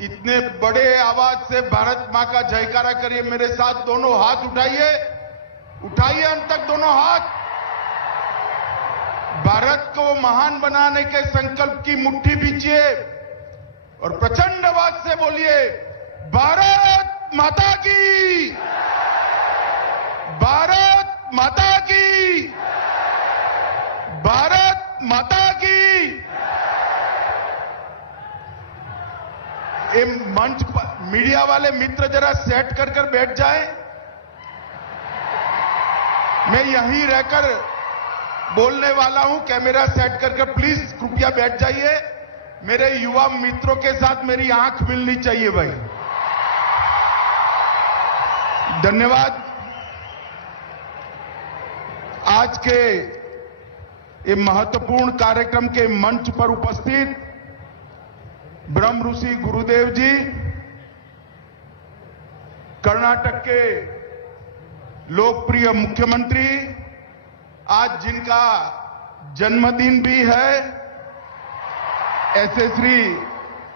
इतने बड़े आवाज से भारत मां का जयकारा करिए। मेरे साथ दोनों हाथ उठाइए, उठाइए हम तक दोनों हाथ। भारत को महान बनाने के संकल्प की मुट्ठी बींचिए और प्रचंड आवाज से बोलिए, भारत माता की, भारत माता की, भारत माता की। ये मंच पर मीडिया वाले मित्र जरा सेट कर बैठ जाएं। मैं यहीं रहकर बोलने वाला हूं, कैमरा सेट कर प्लीज कृपया बैठ जाइए। मेरे युवा मित्रों के साथ मेरी आंख मिलनी चाहिए भाई। धन्यवाद। आज के ये महत्वपूर्ण कार्यक्रम के मंच पर उपस्थित ब्रह्म ऋषि गुरुदेव जी, कर्नाटक के लोकप्रिय मुख्यमंत्री, आज जिनका जन्मदिन भी है, ऐसे श्री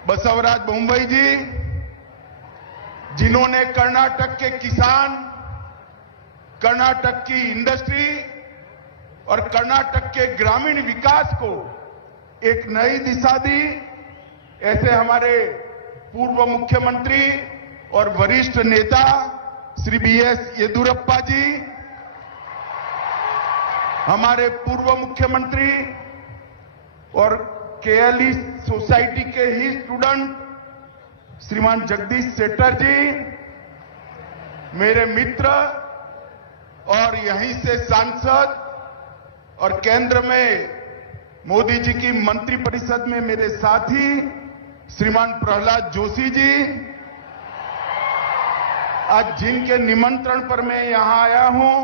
बसवराज बोम्मई जी, जिन्होंने कर्नाटक के किसान, कर्नाटक की इंडस्ट्री और कर्नाटक के ग्रामीण विकास को एक नई दिशा दी। ऐसे हमारे पूर्व मुख्यमंत्री और वरिष्ठ नेता श्री बीएस येदियुरप्पा जी, हमारे पूर्व मुख्यमंत्री और केएलई सोसाइटी के ही स्टूडेंट श्रीमान जगदीश शेट्टर जी, मेरे मित्र और यहीं से सांसद और केंद्र में मोदी जी की मंत्रिपरिषद में मेरे साथी श्रीमान प्रहलाद जोशी जी, आज जिनके निमंत्रण पर मैं यहां आया हूं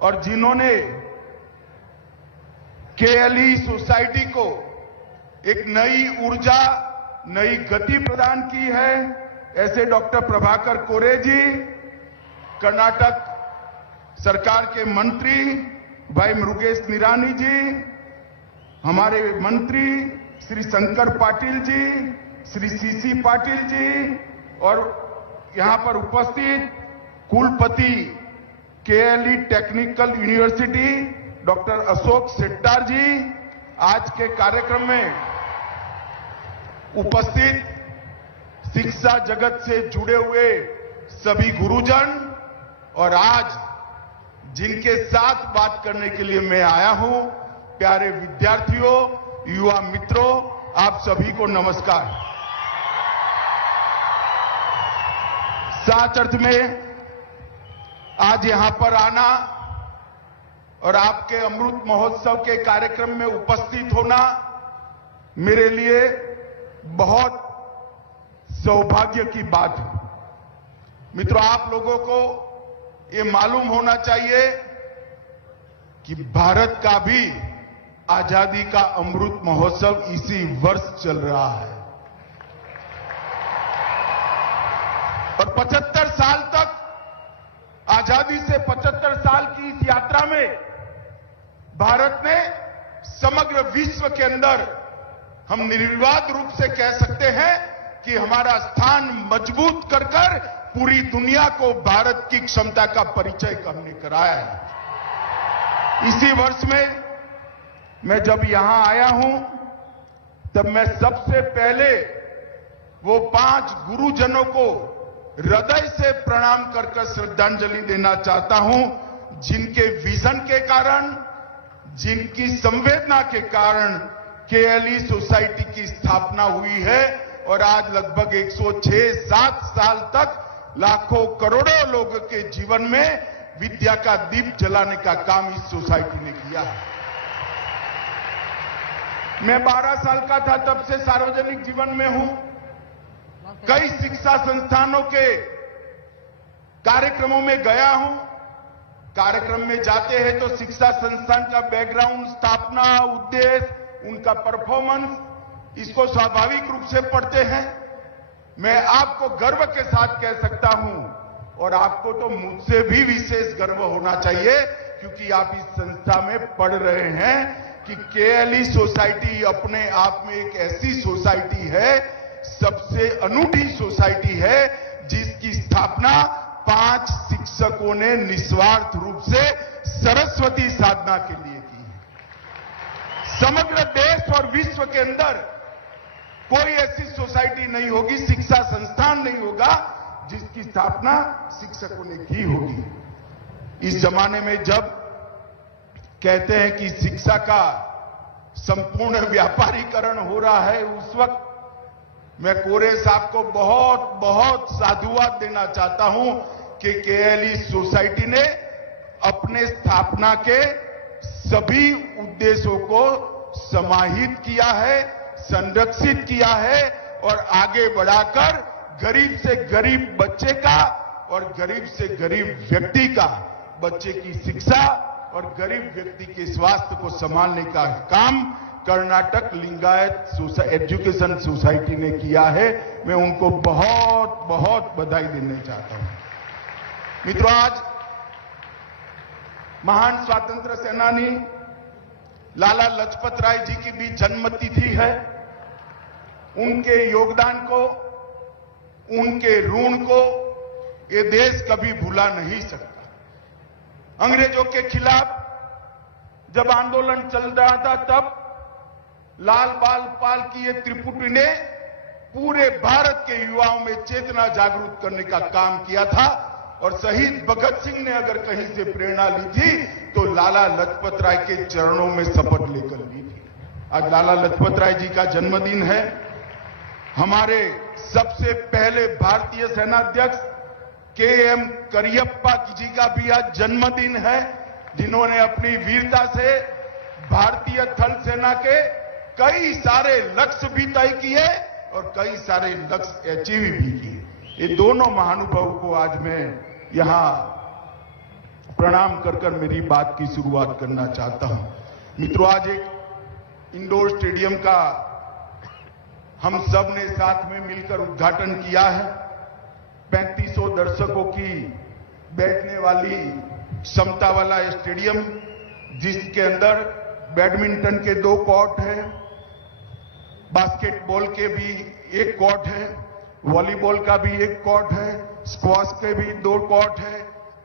और जिन्होंने केएलई सोसाइटी को एक नई ऊर्जा, नई गति प्रदान की है, ऐसे डॉक्टर प्रभाकर कोरे जी, कर्नाटक सरकार के मंत्री भाई मुरुगेश निरानी जी, हमारे मंत्री श्री शंकर पाटिल जी, श्री सीसी पाटिल जी और यहां पर उपस्थित कुलपति KLE technical university doctor Ashok Shettar ji, आज के कार्यक्रम में उपस्थित शिक्षा जगत से जुड़े हुए सभी गुरुजन और आज जिनके साथ बात करने के लिए मैं आया हूं, प्यारे विद्यार्थियों, युवा मित्रों, आप सभी को नमस्कार। सच अर्थ में आज यहां पर आना और आपके अमृत महोत्सव के कार्यक्रम में उपस्थित होना मेरे लिए बहुत सौभाग्य की बात है। मित्रों, आप लोगों को ये मालूम होना चाहिए कि भारत का भी आजादी का अमृत महोत्सव इसी वर्ष चल रहा है और 75 साल तक, आजादी से 75 साल की इस यात्रा में भारत ने समग्र विश्व के अंदर हम निर्विवाद रूप से कह सकते हैं कि हमारा स्थान मजबूत कर पूरी दुनिया को भारत की क्षमता का परिचय हमने कराया है। इसी वर्ष में मैं जब यहां आया हूं तब मैं सबसे पहले वो 5 गुरुजनों को हृदय से प्रणाम कर श्रद्धांजलि देना चाहता हूं, जिनके विजन के कारण, जिनकी संवेदना के कारण केएलई सोसाइटी की स्थापना हुई है और आज लगभग 106-107 साल तक लाखों करोड़ों लोगों के जीवन में विद्या का दीप जलाने का काम इस सोसाइटी ने किया है। मैं 12 साल का था तब से सार्वजनिक जीवन में हूं। कई शिक्षा संस्थानों के कार्यक्रमों में गया हूं। कार्यक्रम में जाते हैं तो शिक्षा संस्थान का बैकग्राउंड, स्थापना, उद्देश्य, उनका परफॉर्मेंस, इसको स्वाभाविक रूप से पढ़ते हैं। मैं आपको गर्व के साथ कह सकता हूं और आपको तो मुझसे भी विशेष गर्व होना चाहिए, क्योंकि आप इस संस्था में पढ़ रहे हैं कि केएलई सोसाइटी अपने आप में एक ऐसी सोसाइटी है सबसे अनूठी सोसाइटी है जिसकी स्थापना 5 शिक्षकों ने निस्वार्थ रूप से सरस्वती साधना के लिए की है। समग्र देश और विश्व के अंदर कोई ऐसी सोसाइटी नहीं होगी, शिक्षा संस्थान नहीं होगा जिसकी स्थापना शिक्षकों ने की होगी। इस जमाने में जब कहते हैं कि शिक्षा का संपूर्ण व्यापारीकरण हो रहा है, उस वक्त मैं कोरे साहब को बहुत बहुत साधुवाद देना चाहता हूं कि केएलई सोसाइटी ने अपने स्थापना के सभी उद्देश्यों को समाहित किया है, संरक्षित किया है और आगे बढ़ाकर गरीब से गरीब बच्चे का और गरीब से गरीब व्यक्ति का, बच्चे की शिक्षा और गरीब व्यक्ति के स्वास्थ्य को संभालने का काम कर्नाटक लिंगायत एजुकेशन सोसाइटी ने किया है। मैं उनको बहुत बहुत बधाई देना चाहता हूं। मित्रों, आज महान स्वतंत्र सेनानी लाला लजपत राय जी की भी जन्मतिथि है। उनके योगदान को, उनके ऋण को ये देश कभी भुला नहीं सकता। अंग्रेजों के खिलाफ जब आंदोलन चल रहा था, तब लाल बाल पाल की ये त्रिपुटी ने पूरे भारत के युवाओं में चेतना जागरूक करने का काम किया था और शहीद भगत सिंह ने अगर कहीं से प्रेरणा ली थी तो लाला लजपत राय के चरणों में शपथ लेकर ली थी। आज लाला लजपत राय जी का जन्मदिन है। हमारे सबसे पहले भारतीय सेनाध्यक्ष के.एम. करियप्पा जी का भी आज जन्मदिन है, जिन्होंने अपनी वीरता से भारतीय थल सेना के कई सारे लक्ष्य भी तय किए और कई सारे लक्ष्य अचीव भी किए। ये दोनों महानुभावों को आज मैं यहां प्रणाम कर कर मेरी बात की शुरुआत करना चाहता हूं। मित्रों, आज एक इंडोर स्टेडियम का हम सब ने साथ में मिलकर उद्घाटन किया है। 3500 दर्शकों की बैठने वाली क्षमता वाला स्टेडियम, जिसके अंदर बैडमिंटन के 2 कोर्ट हैं, बास्केटबॉल के भी 1 कोर्ट है, वॉलीबॉल का भी 1 कोर्ट है, स्क्वॉश के भी 2 कोर्ट है,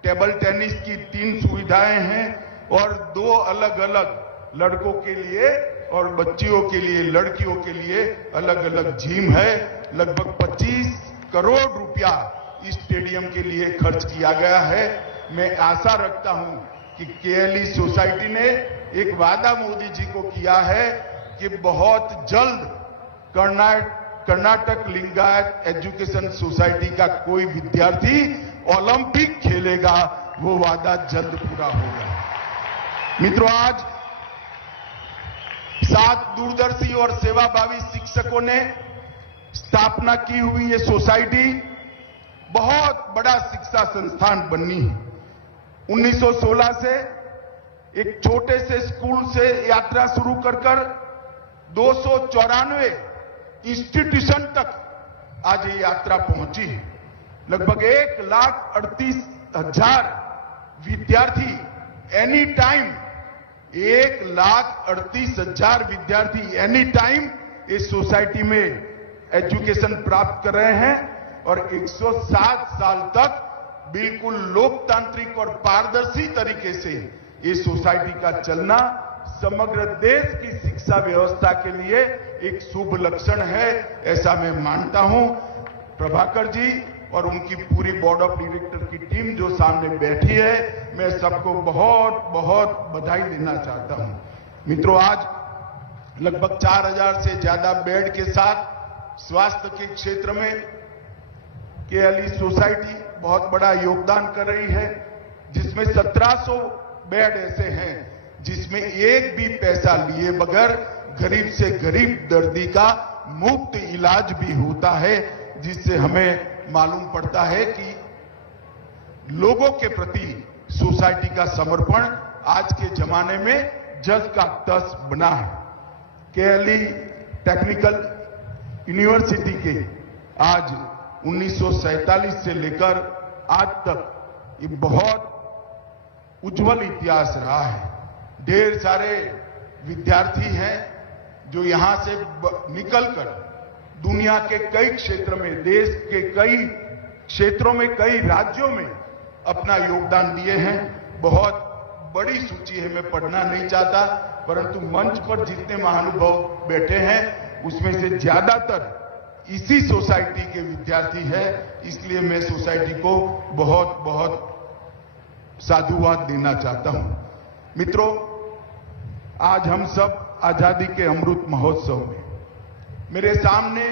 टेबल टेनिस की 3 सुविधाएं हैं और 2 अलग अलग लड़कों के लिए और बच्चियों के लिए, लड़कियों के लिए अलग अलग जिम है। लगभग 25 करोड़ रुपया इस स्टेडियम के लिए खर्च किया गया है। मैं आशा रखता हूं कि केएलई सोसाइटी ने एक वादा मोदी जी को किया है कि बहुत जल्द कर्नाटक लिंगायत एजुकेशन सोसाइटी का कोई विद्यार्थी ओलंपिक खेलेगा, वो वादा जल्द पूरा होगा। मित्रों, आज 7 दूरदर्शी और सेवाभावी शिक्षकों ने स्थापना की हुई ये सोसाइटी बहुत बड़ा शिक्षा संस्थान बननी है। 1916 से एक छोटे से स्कूल से यात्रा शुरू कर 294 इंस्टीट्यूशन तक आज ये यात्रा पहुंची है। लगभग 1,38,000 विद्यार्थी एनी टाइम, 1,38,000 विद्यार्थी एनी टाइम इस सोसाइटी में एजुकेशन प्राप्त कर रहे हैं और 107 साल तक बिल्कुल लोकतांत्रिक और पारदर्शी तरीके से ये सोसाइटी का चलना समग्र देश की शिक्षा व्यवस्था के लिए एक शुभ लक्षण है, ऐसा मैं मानता हूं। प्रभाकर जी और उनकी पूरी बोर्ड ऑफ डायरेक्टर की टीम जो सामने बैठी है, मैं सबको बहुत बहुत बधाई देना चाहता हूं। मित्रों, आज लगभग 4000 से ज्यादा बेड के साथ स्वास्थ्य के क्षेत्र में केएलई सोसाइटी बहुत बड़ा योगदान कर रही है, जिसमें 1700 बेड ऐसे हैं जिसमें एक भी पैसा लिए बगैर गरीब से गरीब दर्दी का मुफ्त इलाज भी होता है, जिससे हमें मालूम पड़ता है कि लोगों के प्रति सोसाइटी का समर्पण आज के जमाने में जस का तस बना है। केएलई टेक्निकल यूनिवर्सिटी के आज 1947 से लेकर आज तक ये बहुत उज्जवल इतिहास रहा है। ढेर सारे विद्यार्थी हैं जो यहां से निकलकर दुनिया के कई क्षेत्र में, देश के कई क्षेत्रों में, कई राज्यों में अपना योगदान दिए हैं। बहुत बड़ी सूची है, मैं पढ़ना नहीं चाहता, परंतु मंच पर जितने महानुभाव बैठे हैं उसमें से ज्यादातर इसी सोसाइटी के विद्यार्थी है। इसलिए मैं सोसाइटी को बहुत बहुत साधुवाद देना चाहता हूं। मित्रों, आज हम सब आजादी के अमृत महोत्सव में, मेरे सामने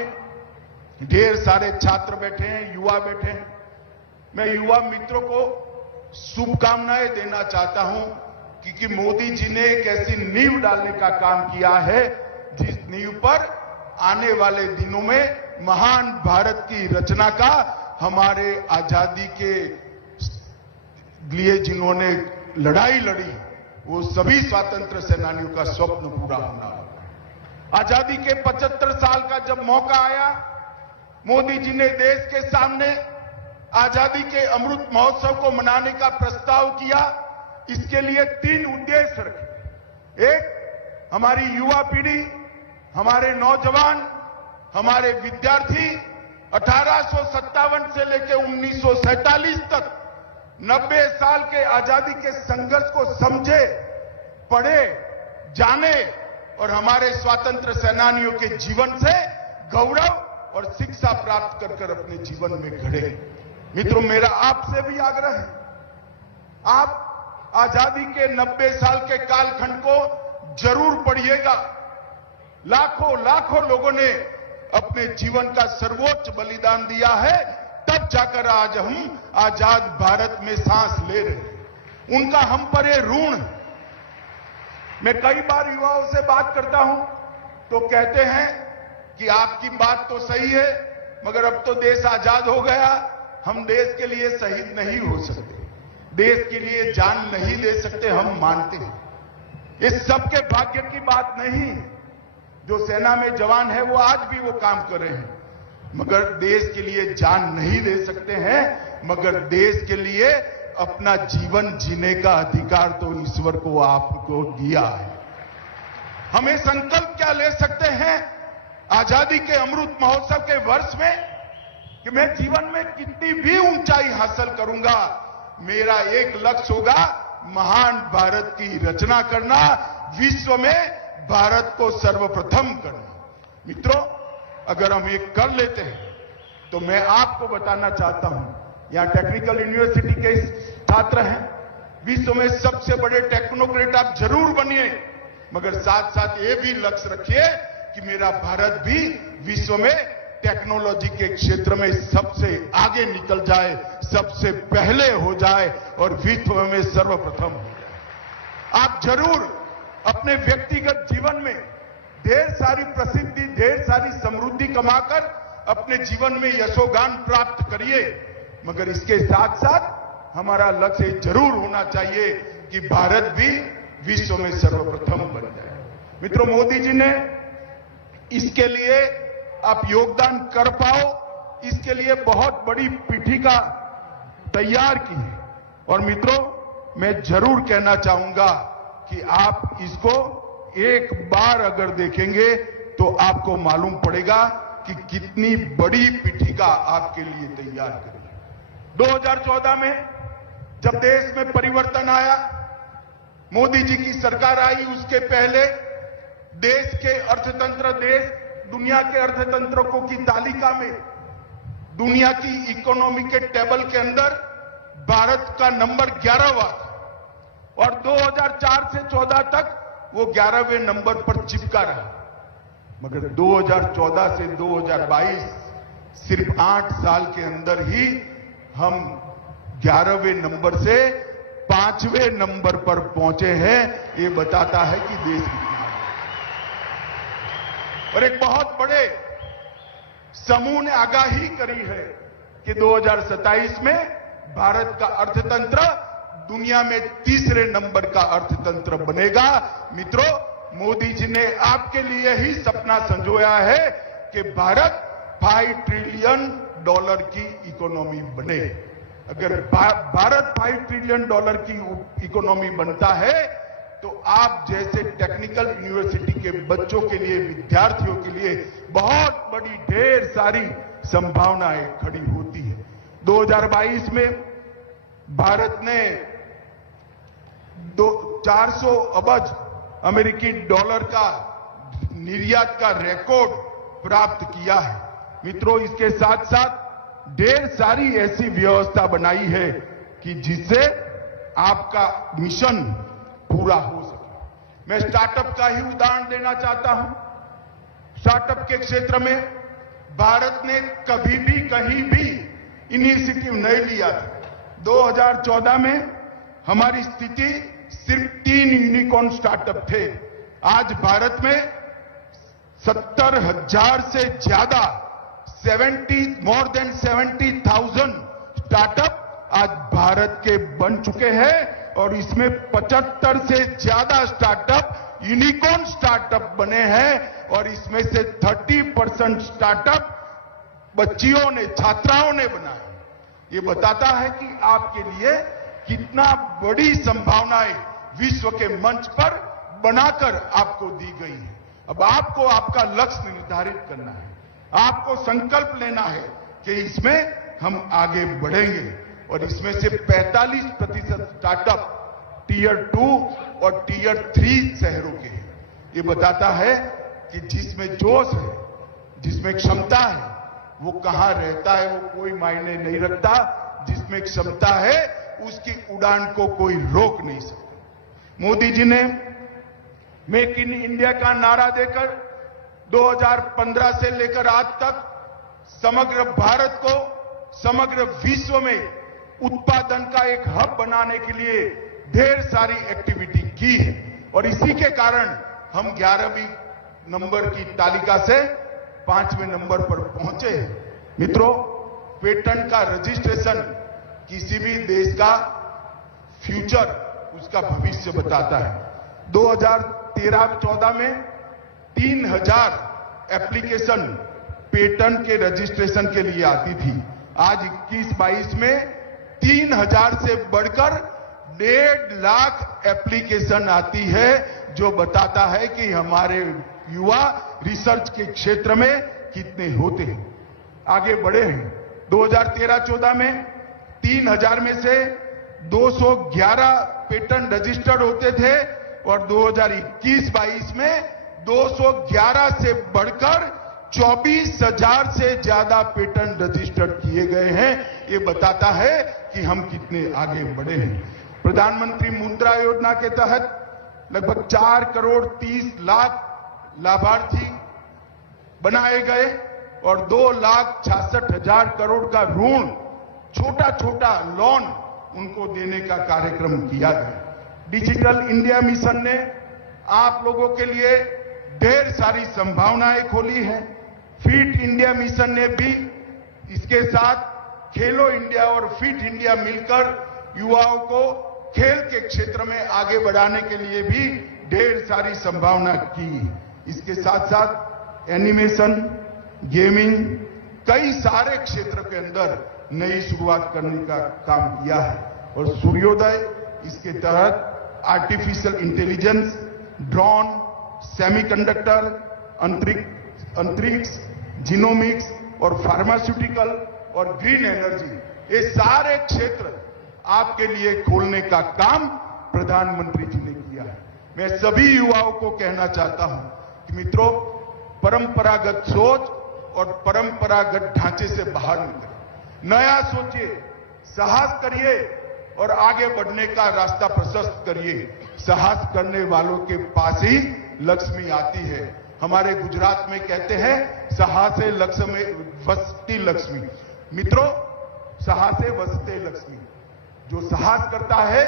ढेर सारे छात्र बैठे हैं, युवा बैठे हैं। मैं युवा मित्रों को शुभकामनाएं देना चाहता हूं क्योंकि मोदी जी ने एक ऐसी नींव डालने का काम किया है जिस नींव पर आने वाले दिनों में महान भारत की रचना का, हमारे आजादी के लिए जिन्होंने लड़ाई लड़ी, वो सभी स्वतंत्र सेनानियों का स्वप्न पूरा होना। आजादी के 75 साल का जब मौका आया, मोदी जी ने देश के सामने आजादी के अमृत महोत्सव को मनाने का प्रस्ताव किया। इसके लिए 3 उद्देश्य रखे। एक, हमारी युवा पीढ़ी, हमारे नौजवान, हमारे विद्यार्थी 1857 से लेकर 1947 तक 90 साल के आजादी के संघर्ष को समझे, पढ़े, जाने और हमारे स्वतंत्र सेनानियों के जीवन से गौरव और शिक्षा प्राप्त कर अपने जीवन में घड़े। मित्रों, मेरा आपसे भी आग्रह है, आप आजादी के 90 साल के कालखंड को जरूर पढ़िएगा। लाखों लाखों लोगों ने अपने जीवन का सर्वोच्च बलिदान दिया है, तब जाकर आज हम आजाद भारत में सांस ले रहे हैं। उनका हम पर ये ऋण है। मैं कई बार युवाओं से बात करता हूं तो कहते हैं कि आपकी बात तो सही है, मगर अब तो देश आजाद हो गया, हम देश के लिए शहीद नहीं हो सकते, देश के लिए जान नहीं दे सकते। हम मानते हैं इस सबके भाग्य की बात नहीं। जो सेना में जवान है वो आज भी वो काम कर रहे हैं, मगर देश के लिए जान नहीं दे सकते हैं, मगर देश के लिए अपना जीवन जीने का अधिकार तो ईश्वर को आपको दिया है। हमें संकल्प क्या ले सकते हैं आजादी के अमृत महोत्सव के वर्ष में कि मैं जीवन में कितनी भी ऊंचाई हासिल करूंगा, मेरा एक लक्ष्य होगा महान भारत की रचना करना, विश्व में भारत को सर्वप्रथम करना। मित्रों, अगर हम ये कर लेते हैं तो मैं आपको बताना चाहता हूं, यहां टेक्निकल यूनिवर्सिटी के छात्र हैं, विश्व में सबसे बड़े टेक्नोक्रेट आप जरूर बनिए, मगर साथ साथ ये भी लक्ष्य रखिए कि मेरा भारत भी विश्व में टेक्नोलॉजी के क्षेत्र में सबसे आगे निकल जाए, सबसे पहले हो जाए और विश्व में सर्वप्रथम हो जाए। आप जरूर अपने व्यक्तिगत जीवन में ढेर सारी प्रसिद्धि, ढेर सारी समृद्धि कमाकर अपने जीवन में यशोगान प्राप्त करिए, मगर इसके साथ साथ हमारा लक्ष्य जरूर होना चाहिए कि भारत भी विश्व में सर्वप्रथम बन जाए। मित्रों, मोदी जी ने इसके लिए आप योगदान कर पाओ, इसके लिए बहुत बड़ी पीठिका तैयार की है। और मित्रों, मैं जरूर कहना चाहूंगा कि आप इसको एक बार अगर देखेंगे तो आपको मालूम पड़ेगा कि कितनी बड़ी पीठिका आपके लिए तैयार करेगी। 2014 में जब देश में परिवर्तन आया, मोदी जी की सरकार आई, उसके पहले देश के अर्थतंत्र, देश दुनिया के अर्थतंत्रों की तालिका में, दुनिया की इकोनॉमी के टेबल के अंदर भारत का नंबर 11वां और 2004 से 14 तक वो 11वें नंबर पर चिपका रहा। मगर 2014 से 2022 सिर्फ 8 साल के अंदर ही हम 11वें नंबर से 5वें नंबर पर पहुंचे हैं। ये बताता है कि देश कितना है। और एक बहुत बड़े समूह ने आगाही करी है कि 2027 में भारत का अर्थतंत्र दुनिया में 3रे नंबर का अर्थतंत्र बनेगा। मित्रों, मोदी जी ने आपके लिए ही सपना संजोया है कि भारत $5 ट्रिलियन की इकोनॉमी बने। अगर भारत $5 ट्रिलियन की इकोनॉमी बनता है तो आप जैसे टेक्निकल यूनिवर्सिटी के बच्चों के लिए, विद्यार्थियों के लिए बहुत बड़ी ढेर सारी संभावनाएं खड़ी होती है। 2022 में भारत ने 400 अरब अमेरिकी डॉलर का निर्यात का रिकॉर्ड प्राप्त किया है। मित्रों, इसके साथ साथ ढेर सारी ऐसी व्यवस्था बनाई है कि जिससे आपका मिशन पूरा हो सके। मैं स्टार्टअप का ही उदाहरण देना चाहता हूं। स्टार्टअप के क्षेत्र में भारत ने कभी भी कहीं भी इनिशिएटिव नहीं लिया था। 2014 में हमारी स्थिति सिर्फ 3 यूनिकॉर्न स्टार्टअप थे। आज भारत में 70,000 से ज्यादा मोर देन 70,000 स्टार्टअप आज भारत के बन चुके हैं और इसमें 75 से ज्यादा स्टार्टअप यूनिकॉर्न स्टार्टअप बने हैं और इसमें से 30% स्टार्टअप बच्चियों ने, छात्राओं ने बनाए। ये बताता है कि आपके लिए कितना बड़ी संभावनाएं विश्व के मंच पर बनाकर आपको दी गई है। अब आपको आपका लक्ष्य निर्धारित करना है, आपको संकल्प लेना है कि इसमें हम आगे बढ़ेंगे और इसमें से 45% स्टार्टअप टीयर 2 और टीयर 3 शहरों के हैं। ये बताता है कि जिसमें जोश है, जिसमें क्षमता है, वो कहां रहता है वो कोई मायने नहीं रखता। जिसमें क्षमता है उसकी उड़ान को कोई रोक नहीं सकता। मोदी जी ने मेक इन इंडिया का नारा देकर 2015 से लेकर आज तक समग्र भारत को, समग्र विश्व में उत्पादन का एक हब बनाने के लिए ढेर सारी एक्टिविटी की है और इसी के कारण हम 11वीं नंबर की तालिका से 5वें नंबर पर पहुंचे। मित्रों, पेटेंट का रजिस्ट्रेशन किसी भी देश का फ्यूचर, उसका भविष्य बताता है। 2013-14 में 3000 एप्लीकेशन पेटेंट के रजिस्ट्रेशन के लिए आती थी। आज 21-22 में 3000 से बढ़कर 1.5 लाख एप्लीकेशन आती है, जो बताता है कि हमारे युवा रिसर्च के क्षेत्र में कितने होते हैं, आगे बढ़े हैं। 2013-14 में 3000 में से 211 पेटेंट रजिस्टर्ड होते थे और 2021-22 में 211 से बढ़कर 24,000 से ज्यादा पेटेंट रजिस्टर्ड किए गए हैं। ये बताता है कि हम कितने आगे बढ़े हैं। प्रधानमंत्री मुद्रा योजना के तहत लगभग 4 करोड़ 30 लाख लाभार्थी बनाए गए और 2,66,000 करोड़ का ऋण, छोटा छोटा लोन उनको देने का कार्यक्रम किया गया। डिजिटल इंडिया मिशन ने आप लोगों के लिए ढेर सारी संभावनाएं खोली हैं। फिट इंडिया मिशन ने भी इसके साथ खेलो इंडिया और फिट इंडिया मिलकर युवाओं को खेल के क्षेत्र में आगे बढ़ाने के लिए भी ढेर सारी संभावना की। इसके साथ साथ एनिमेशन, गेमिंग, कई सारे क्षेत्र के अंदर नई शुरुआत करने का काम किया है और सूर्योदय इसके तहत आर्टिफिशियल इंटेलिजेंस, ड्रोन, सेमीकंडक्टर, अंतरिक्ष, जीनोमिक्स और फार्मास्यूटिकल और ग्रीन एनर्जी, ये सारे क्षेत्र आपके लिए खोलने का काम प्रधानमंत्री जी ने किया है। मैं सभी युवाओं को कहना चाहता हूं कि मित्रों, परंपरागत सोच और परंपरागत ढांचे से बाहर निकले, नया सोचिए, साहस करिए और आगे बढ़ने का रास्ता प्रशस्त करिए। साहस करने वालों के पास ही लक्ष्मी आती है। हमारे गुजरात में कहते हैं साहसे लक्ष्मी वसती लक्ष्मी। मित्रों, साहसे वसते लक्ष्मी, जो साहस करता है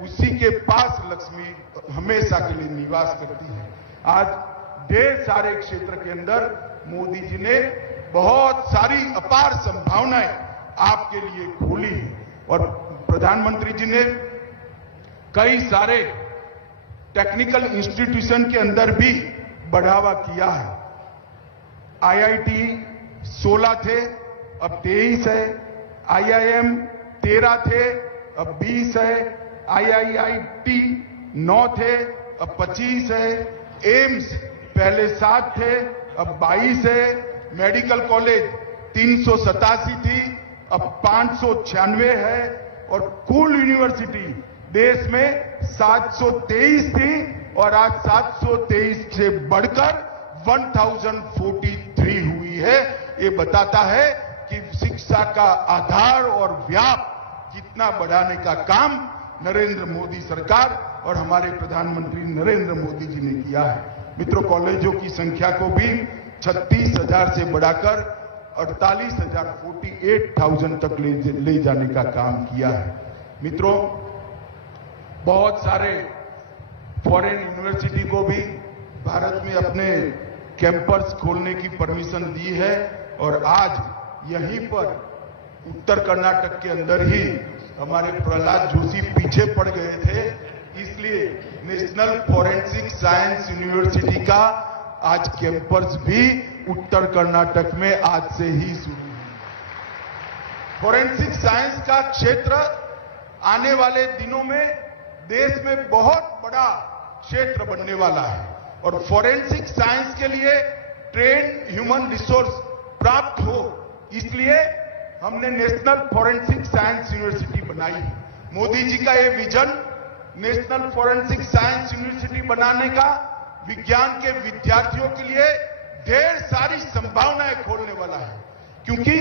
उसी के पास लक्ष्मी हमेशा के लिए निवास करती है। आज ढेर सारे क्षेत्र के अंदर मोदी जी ने बहुत सारी अपार संभावनाएं आपके लिए खोली है और प्रधानमंत्री जी ने कई सारे टेक्निकल इंस्टीट्यूशन के अंदर भी बढ़ावा किया है। आईआईटी 16 थे, अब 23 है। आईआईएम 13 थे, अब 20 है। आईआईटी 9 थे, अब 25 है। एम्स पहले 7 थे, अब 22 है। मेडिकल कॉलेज 387 थी, अब 596 है। और कुल यूनिवर्सिटी देश में 723 थी और आज 723 से बढ़कर 1043 हुई है। ये बताता है कि शिक्षा का आधार और व्याप कितना बढ़ाने का काम नरेंद्र मोदी सरकार और हमारे प्रधानमंत्री नरेंद्र मोदी जी ने किया है। मित्रों, कॉलेजों की संख्या को भी 36,000 से बढ़ाकर 48,000 48,000 तक ले जाने का काम किया है। मित्रों, बहुत सारे फॉरेन यूनिवर्सिटी को भी भारत में अपने कैंपस खोलने की परमिशन दी है और आज यहीं पर उत्तर कर्नाटक के अंदर ही हमारे प्रहलाद जोशी पीछे पड़ गए थे, इसलिए नेशनल फॉरेंसिक साइंस यूनिवर्सिटी का आज कैंपस भी उत्तर कर्नाटक में आज से ही शुरू हुआ। फॉरेंसिक साइंस का क्षेत्र आने वाले दिनों में देश में बहुत बड़ा क्षेत्र बनने वाला है और फॉरेंसिक साइंस के लिए ट्रेन ह्यूमन रिसोर्स प्राप्त हो, इसलिए हमने नेशनल फॉरेंसिक साइंस यूनिवर्सिटी बनाई। मोदी जी का ये vision national forensic science university बनाने का विज्ञान के विद्यार्थियों के लिए ढेर सारी संभावनाएं खोलने वाला है, क्योंकि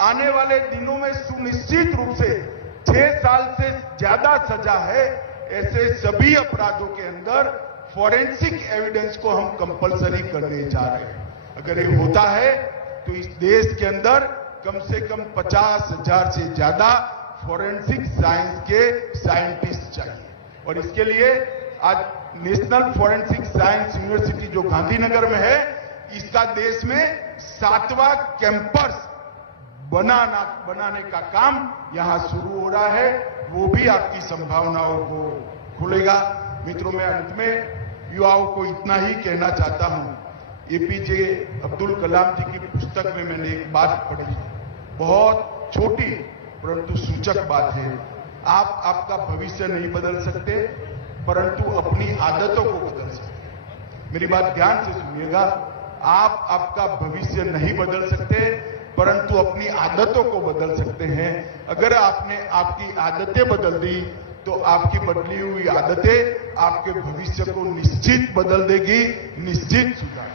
आने वाले दिनों में सुनिश्चित रूप से 6 साल से ज्यादा सजा है ऐसे सभी अपराधों के अंदर फॉरेंसिक एविडेंस को हम कंपलसरी करने जा रहे हैं। अगर ये होता है तो इस देश के अंदर कम से कम 50,000 से ज्यादा फॉरेंसिक साइंस के साइंटिस्ट चाहिए और इसके लिए आज नेशनल फॉरेंसिक साइंस यूनिवर्सिटी जो गांधीनगर में है, इसका देश में 7वां कैंपस बनाने का काम यहां शुरू हो रहा है, वो भी आपकी संभावनाओं को खुलेगा। मित्रों, मैं अंत में युवाओं को इतना ही कहना चाहता हूं, एपीजे अब्दुल कलाम जी की पुस्तक में मैंने एक बात पढ़ी, बहुत छोटी परंतु सूचक बात है। आप आपका भविष्य नहीं बदल सकते, परंतु अपनी आदतों को बदल सकते। मेरी बात ध्यान से सुनिएगा, आप आपका भविष्य नहीं बदल सकते, परंतु अपनी आदतों को बदल सकते हैं। अगर आपने आपकी आदतें बदल दी तो आपकी बदली हुई आदतें आपके भविष्य को निश्चित बदल देगी, निश्चित सुधार।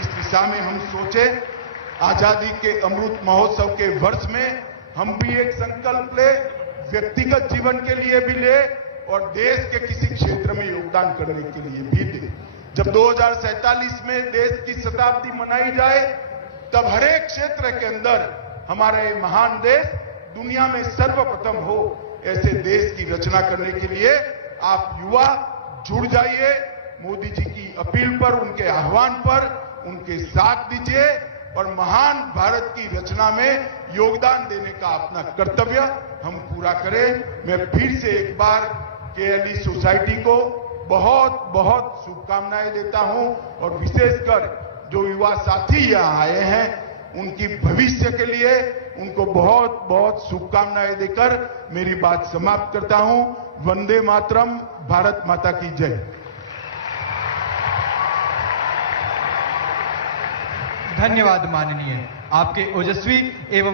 इस दिशा में हम सोचे, आजादी के अमृत महोत्सव के वर्ष में हम भी एक संकल्प ले, व्यक्तिगत जीवन के लिए भी ले और देश के किसी क्षेत्र में योगदान करने के लिए भी दे। जब 2047 में देश की शताब्दी मनाई जाए, तब हर एक क्षेत्र के अंदर हमारा ये महान देश दुनिया में सर्वप्रथम हो, ऐसे देश की रचना करने के लिए आप युवा जुड़ जाइए। मोदी जी की अपील पर, उनके आह्वान पर उनके साथ दीजिए और महान भारत की रचना में योगदान देने का अपना कर्तव्य हम पूरा करें। मैं फिर से एक बार केएलई सोसाइटी को बहुत बहुत शुभकामनाएं देता हूं और विशेषकर जो युवा साथी यहां आए हैं, उनकी भविष्य के लिए उनको बहुत बहुत शुभकामनाएं देकर मेरी बात समाप्त करता हूं। वंदे मातरम, भारत माता की जय। धन्यवाद माननीय, आपके ओजस्वी एवं